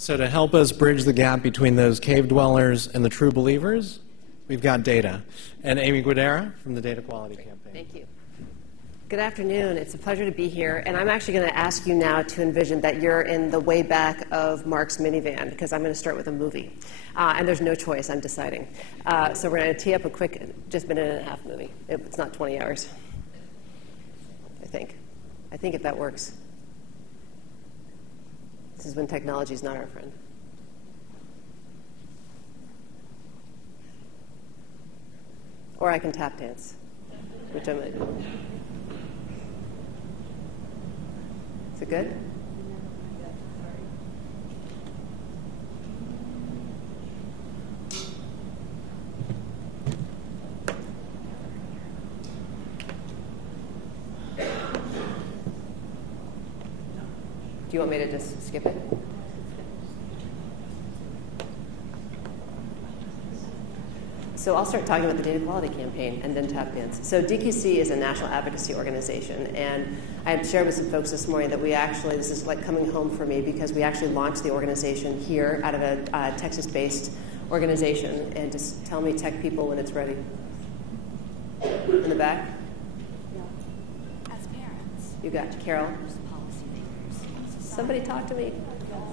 So to help us bridge the gap between those cave dwellers and the true believers, we've got data. And Aimee Guidera from the Data Quality Campaign. Thank you. Good afternoon. It's a pleasure to be here. And I'm actually going to ask you now to envision that you're in the way back of Mark's minivan, because I'm going to start with a movie. And there's no choice. I'm deciding. So we're going to tee up a quick, just minute and a half movie. It's not 20 hours, I think. I think if that works. This is when technology is not our friend. Or I can tap dance, which I'm going to do. Is it good? Do you want me to just skip it? So I'll start talking about the Data Quality Campaign and then tap dance. So DQC is a national advocacy organization, and I had shared with some folks this morning that we actually, this is like coming home for me, because we actually launched the organization here out of a Texas-based organization. And just tell me, tech people, when it's ready. In the back? Yeah. As parents. You got Carol. Somebody talk to me.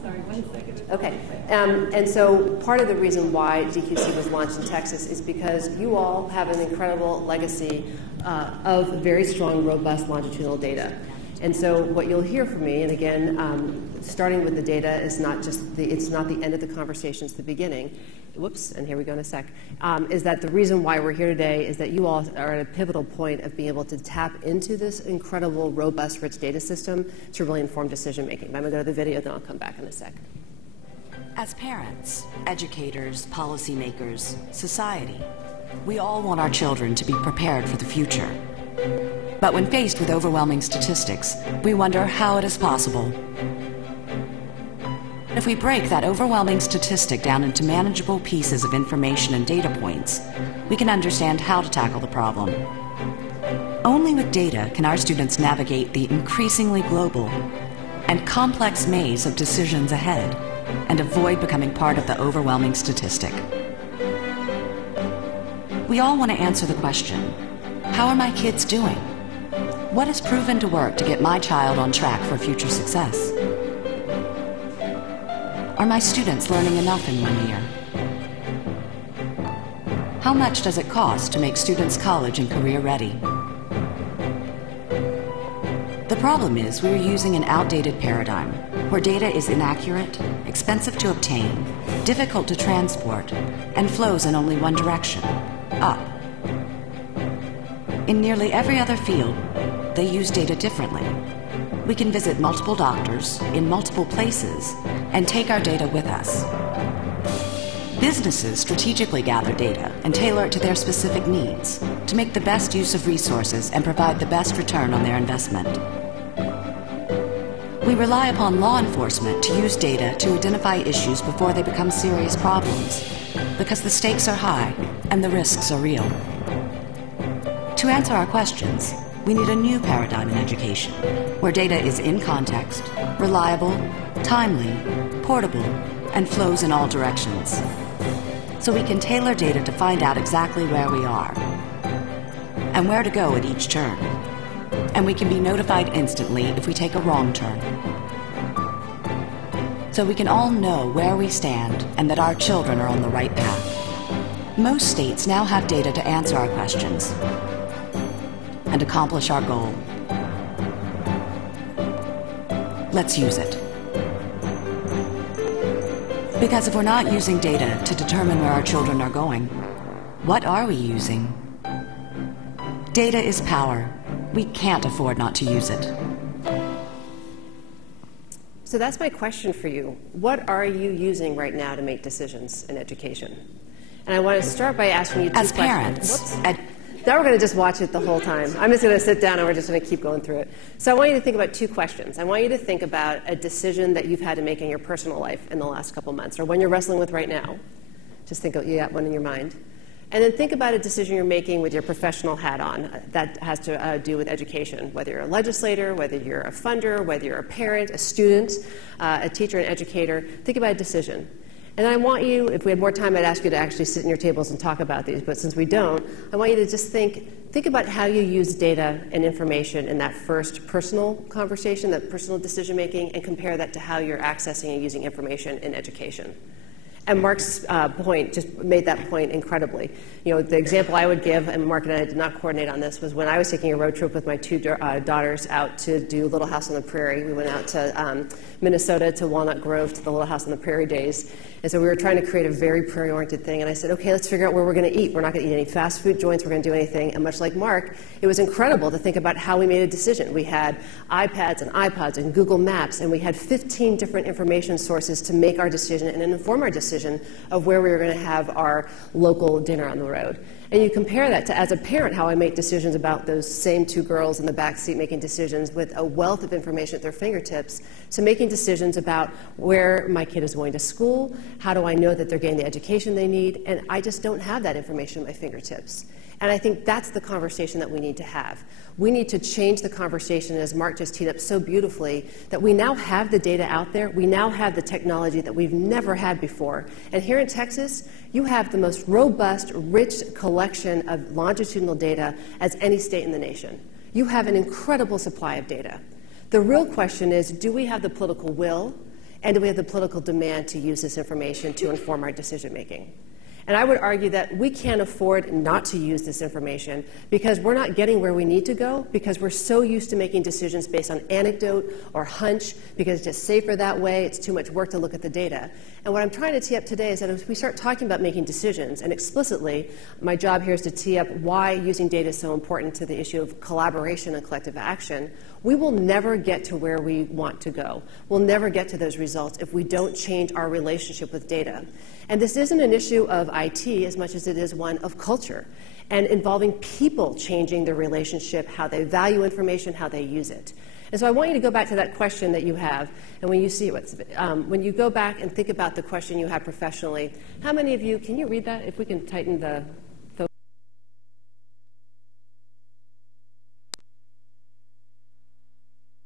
Sorry, 1 second. Okay. And so part of the reason why DQC was launched in Texas is because you all have an incredible legacy of very strong, robust longitudinal data. And so what you'll hear from me, and again, starting with the data is not just it's not the end of the conversation, it's the beginning. Whoops, and here we go in a sec, is that the reason why we're here today is that you all are at a pivotal point of being able to tap into this incredible, robust, rich data system to really inform decision making. I'm going to go to the video, then I'll come back in a sec. As parents, educators, policymakers, society, we all want our children to be prepared for the future. But when faced with overwhelming statistics, we wonder how it is possible. If we break that overwhelming statistic down into manageable pieces of information and data points, we can understand how to tackle the problem. Only with data can our students navigate the increasingly global and complex maze of decisions ahead and avoid becoming part of the overwhelming statistic. We all want to answer the question, how are my kids doing? What has proven to work to get my child on track for future success? Are my students learning enough in 1 year? How much does it cost to make students college and career ready? The problem is we are using an outdated paradigm where data is inaccurate, expensive to obtain, difficult to transport, and flows in only one direction, up. In nearly every other field, they use data differently. We can visit multiple doctors in multiple places and take our data with us. Businesses strategically gather data and tailor it to their specific needs to make the best use of resources and provide the best return on their investment. We rely upon law enforcement to use data to identify issues before they become serious problems, because the stakes are high and the risks are real. To answer our questions, we need a new paradigm in education, where data is in context, reliable, timely, portable, and flows in all directions. So we can tailor data to find out exactly where we are and where to go at each turn. And we can be notified instantly if we take a wrong turn. So we can all know where we stand and that our children are on the right path. Most states now have data to answer our questions and accomplish our goal. Let's use it. Because if we're not using data to determine where our children are going, what are we using? Data is power. We can't afford not to use it. So that's my question for you. What are you using right now to make decisions in education? And I want to start by asking you two questions. As parents, now we're going to just watch it the whole time. I'm just going to sit down and we're just going to keep going through it. So I want you to think about two questions. I want you to think about a decision that you've had to make in your personal life in the last couple months, or one you're wrestling with right now. Just think of, you got one in your mind. And then think about a decision you're making with your professional hat on that has to do with education, whether you're a legislator, whether you're a funder, whether you're a parent, a student, a teacher, an educator. Think about a decision. And I want you, if we had more time, I'd ask you to actually sit in your tables and talk about these. But since we don't, I want you to just think about how you use data and information in that first personal conversation, that personal decision making, and compare that to how you're accessing and using information in education. And Mark's point just made that point incredibly. You know, the example I would give, and Mark and I did not coordinate on this, was when I was taking a road trip with my two daughters out to do Little House on the Prairie. We went out to Minnesota, to Walnut Grove, to the Little House on the Prairie days. And so we were trying to create a very prairie-oriented thing. And I said, okay, let's figure out where we're going to eat. We're not going to eat any fast food joints. We're going to do anything. And much like Mark, it was incredible to think about how we made a decision. We had iPads and iPods and Google Maps, and we had 15 different information sources to make our decision and inform our decision of where we were going to have our local dinner on the road. And you compare that to, as a parent, how I make decisions about those same two girls in the back seat making decisions with a wealth of information at their fingertips, to making decisions about where my kid is going to school, how do I know that they're getting the education they need, and I just don't have that information at my fingertips. And I think that's the conversation that we need to have. We need to change the conversation, as Mark just teed up so beautifully, that we now have the data out there. We now have the technology that we've never had before. And here in Texas, you have the most robust, rich collection of longitudinal data as any state in the nation. You have an incredible supply of data. The real question is, do we have the political will, and do we have the political demand to use this information to inform our decision making? And I would argue that we can't afford not to use this information, because we're not getting where we need to go, because we're so used to making decisions based on anecdote or hunch, because it's just safer that way. It's too much work to look at the data. And what I'm trying to tee up today is that if we start talking about making decisions, and explicitly, my job here is to tee up why using data is so important to the issue of collaboration and collective action, we will never get to where we want to go. We'll never get to those results if we don't change our relationship with data. And this isn't an issue of IT as much as it is one of culture, and involving people changing their relationship, how they value information, how they use it. And so I want you to go back to that question that you have, and when you see when you go back and think about the question you have professionally, how many of you, can you read that? If we can tighten the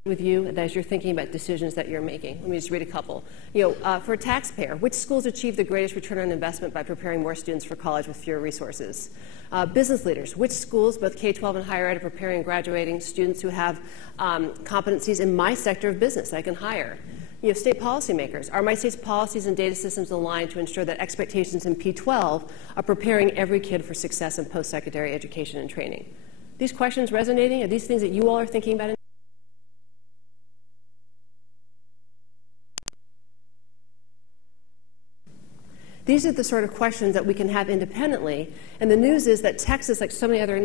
with you as you're thinking about decisions that you're making. Let me just read a couple. You know, for a taxpayer, which schools achieve the greatest return on investment by preparing more students for college with fewer resources? Business leaders, which schools, both K-12 and higher ed, are preparing and graduating students who have competencies in my sector of business I can hire? You know, state policymakers, are my state's policies and data systems aligned to ensure that expectations in P12 are preparing every kid for success in post-secondary education and training? These questions resonating? Are these things that you all are thinking about? These are the sort of questions that we can have independently. And the news is that Texas, like so many other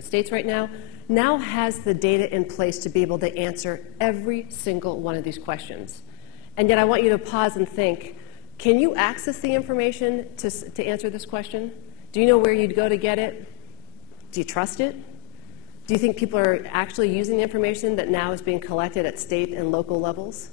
states right now has the data in place to be able to answer every single one of these questions. And yet I want you to pause and think, can you access the information to answer this question? Do you know where you'd go to get it? Do you trust it? Do you think people are actually using the information that now is being collected at state and local levels?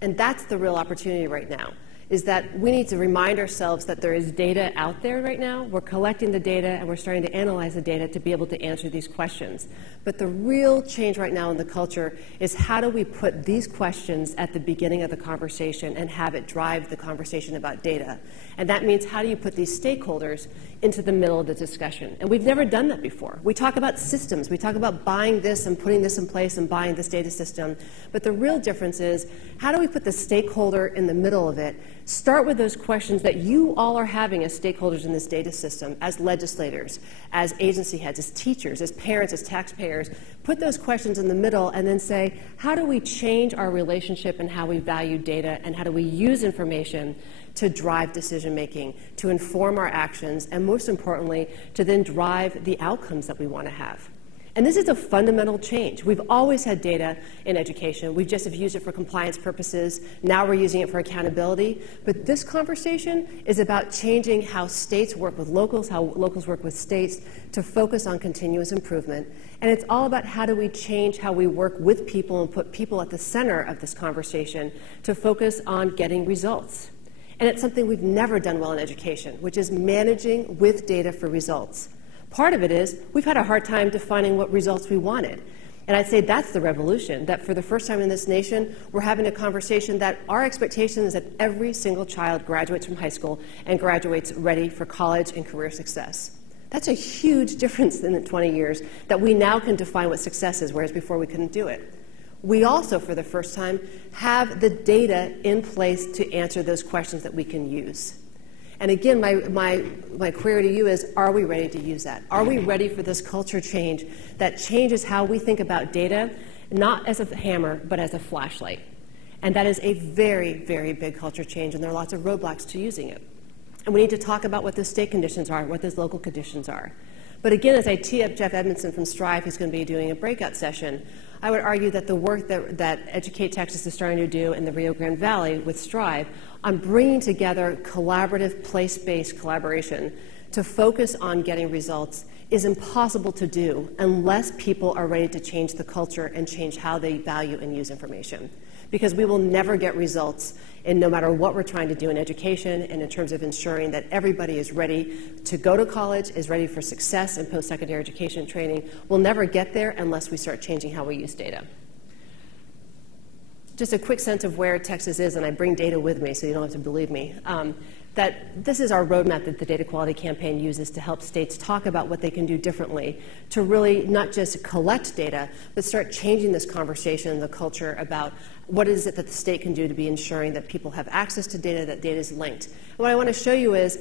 And that's the real opportunity right now, is that we need to remind ourselves that there is data out there right now. We're collecting the data, and we're starting to analyze the data to be able to answer these questions. But the real change right now in the culture is, how do we put these questions at the beginning of the conversation and have it drive the conversation about data? And that means, how do you put these stakeholders into the middle of the discussion? And we've never done that before. We talk about systems. We talk about buying this and putting this in place and buying this data system. But the real difference is, how do we put the stakeholder in the middle of it? Start with those questions that you all are having as stakeholders in this data system, as legislators, as agency heads, as teachers, as parents, as taxpayers. Put those questions in the middle and then say, how do we change our relationship and how we value data, and how do we use information to drive decision making, to inform our actions, and most importantly, to then drive the outcomes that we want to have. And this is a fundamental change. We've always had data in education. We just have used it for compliance purposes. Now we're using it for accountability. But this conversation is about changing how states work with locals, how locals work with states, to focus on continuous improvement. And it's all about, how do we change how we work with people and put people at the center of this conversation to focus on getting results. And it's something we've never done well in education, which is managing with data for results. Part of it is we've had a hard time defining what results we wanted. And I'd say that's the revolution, that for the first time in this nation, we're having a conversation that our expectation is that every single child graduates from high school and graduates ready for college and career success. That's a huge difference in the 20 years that we now can define what success is, whereas before we couldn't do it. We also, for the first time, have the data in place to answer those questions that we can use. And again, my query to you is, are we ready to use that? Are we ready for this culture change that changes how we think about data, not as a hammer, but as a flashlight? And that is a very, very big culture change, and there are lots of roadblocks to using it. And we need to talk about what the state conditions are, what those local conditions are. But again, as I tee up Jeff Edmondson from Strive, who's going to be doing a breakout session, I would argue that the work that Educate Texas is starting to do in the Rio Grande Valley with Strive on bringing together collaborative, place-based collaboration to focus on getting results is impossible to do unless people are ready to change the culture and change how they value and use information. Because we will never get results in no matter what we're trying to do in education and in terms of ensuring that everybody is ready to go to college, is ready for success in post-secondary education training. We'll never get there unless we start changing how we use data. Just a quick sense of where Texas is, and I bring data with me so you don't have to believe me, that this is our roadmap that the Data Quality Campaign uses to help states talk about what they can do differently to really not just collect data, but start changing this conversation and the culture about what is it that the state can do to be ensuring that people have access to data, that data is linked. And what I want to show you is